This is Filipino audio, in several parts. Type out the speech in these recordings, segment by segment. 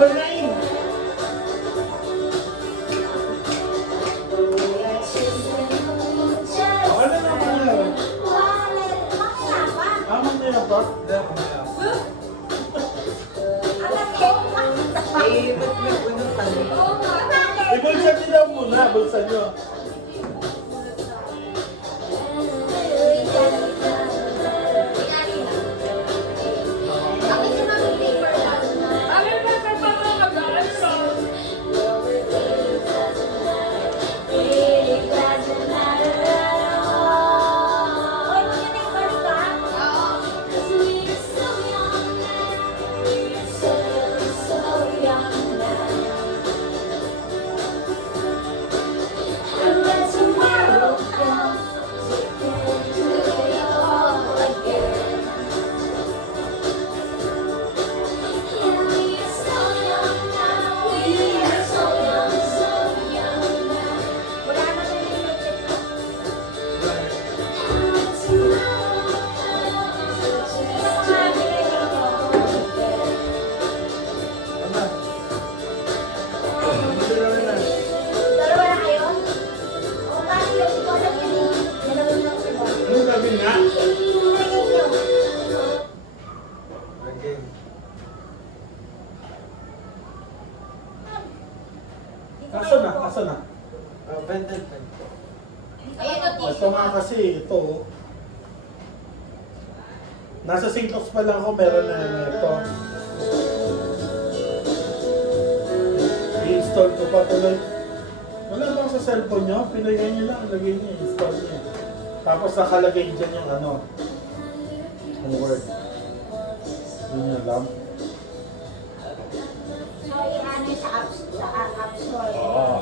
number 9. Ano naman yan? Tama na yan pa? Eh, ba't may punong tali? Ibulsan niyo daw muna, bulsan niyo. Anong gawin nga? Okay. Asa na? Asa na? Pendant. Ito nga kasi, ito. Nasa Sintox pa lang ako, meron na ito. I-install ko pa tuloy. Wala bang sa cellphone nyo? Pinagay nyo lang, lagay nyo, install nyo. Tapos nakalagay dyan yung ano, yung word. Yun yung alam. So, i-ano sa App Store. Oo.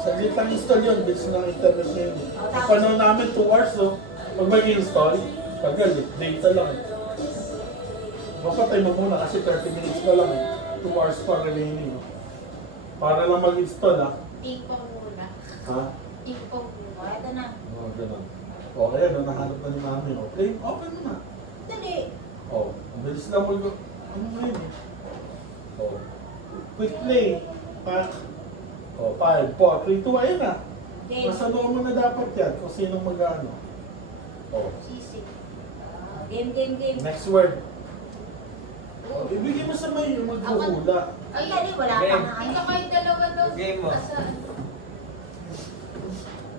Saglit lang install yun, bits ng internet nyo yun. Paano namin 2 hours, so pag mag-install, tagal, data lang eh. Mapatay mo muna kasi 30 minutes pa lang eh. 2 hours pa remaining. Para lang mag-install ha. Ping-pong muna. Ha? Ping-pong muna. O, ito na. Oo, ganun. O, kaya no, nahanap na ni mami. O, play, open mo na. Dali. O, ang bilis lang mag... Ano nga yun eh? O, quick play. Pack. O, 5, 4, 3, 2, ayun na. Game. Masaluhan mo na dapat yan kung sinong mag-ano. O, Sisi. Game. next word. O, ibigay mo sa may yung maghuhula. Ay, dali, wala pa Game. nga. Ito kayo dalawa doon. Game mo. Asan?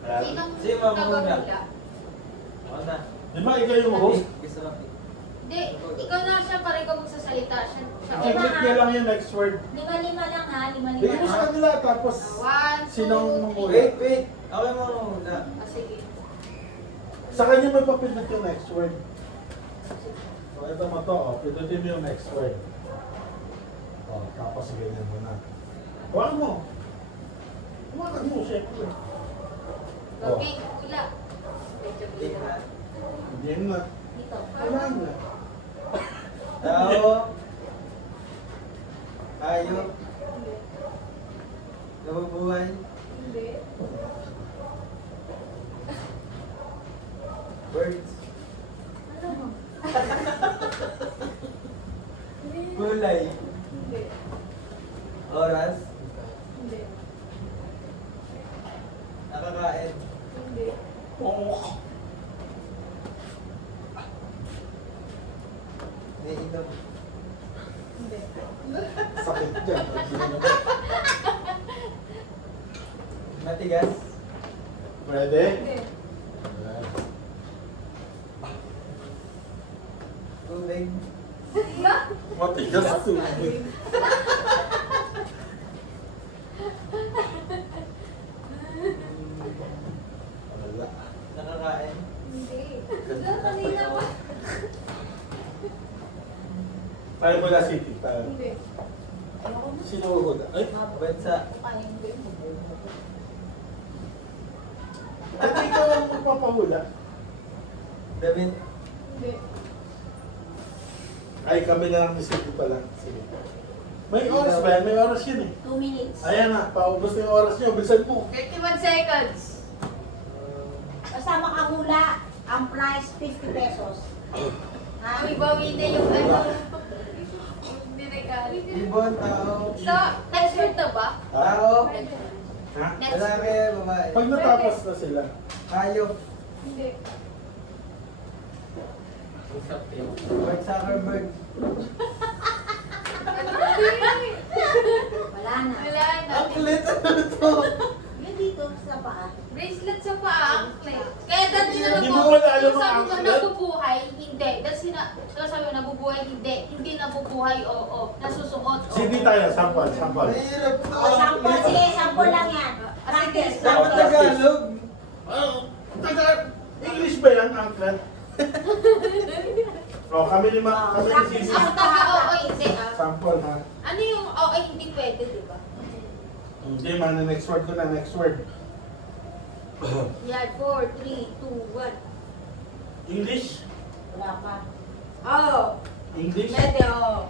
Sinang Si Mama muna. tagahula? Ako na. Di ba ikaw yung host? Gusto lang. Hindi, ikaw na siya para ikaw magsasalita siya. I-click niya lang yung next word. Lima lang ha, lima. Bigay mo sa kanila tapos 1, 2, sinong mamuli. Wait. Okay mo muna. Sige. Sa kanya may papindot yung next word. So ito mo to, pindutin mo yung next word. O, tapos ganyan mo na. Huwag mo. Huwag mo, syempre. Oh. Okay, hula. Game na. Game na. Dito. Wala na. Tao. Tayo. Nabubuhay. Hindi. Birds. Ano? Kulay. Hindi. Oras. Hindi. Nakakain. Hindi. Oh. Iniinom. Hindi. Sakit dyan. Matigas. Pwede? Hindi. Tubig. Matigas tubig. Wala. Nakakain. Hindi. Wala, kanina pa. Tayo mula city. Tayo. Hindi. Sino huhuda? Ay, Bansa. Ay, hindi. at ikaw ang magpapahula. Damit. Hindi. Ay, kami na lang ni city pala. Sige. May oras ba yan? May oras yun eh. 2 minutes. Ayan na, paubos na yung oras nyo. Bilisan mo. 31 seconds. Basta makahula, ang price 50 pesos. Ha? Bawi na yung ano. Ibon, tao. So, next word na ba? Tao. Ha? Next Lalaki, word. babae. Pag natapos na sila, Hayop. Hindi. Mark Zuckerberg. Wala na. Wala na. Ang kulit, ano to? Yun dito sa paa. Bracelet sa paa, anklet. Kaya dati na Hindi mo wala yung mga sabi mo anklet? nabubuhay, hindi. Dati sabi mo nabubuhay, hindi. Hindi nabubuhay, oo. Nasusuot, oo. sige tayo, sampal. Mahirap to. O, sample. Sige, sample lang yan. Practice. Dapat Practice. Tagalog. English ba yan, anklet? Oh, kami ni Sisi. Ako taga-oo, hindi ah. Sample ha. Ano yung oo, hindi pwede, di ba? Hindi, man, next word ko na, next word. Yan, 4, 3, 2, 1. English? Wala pa. Oh. English? Pwede, oh.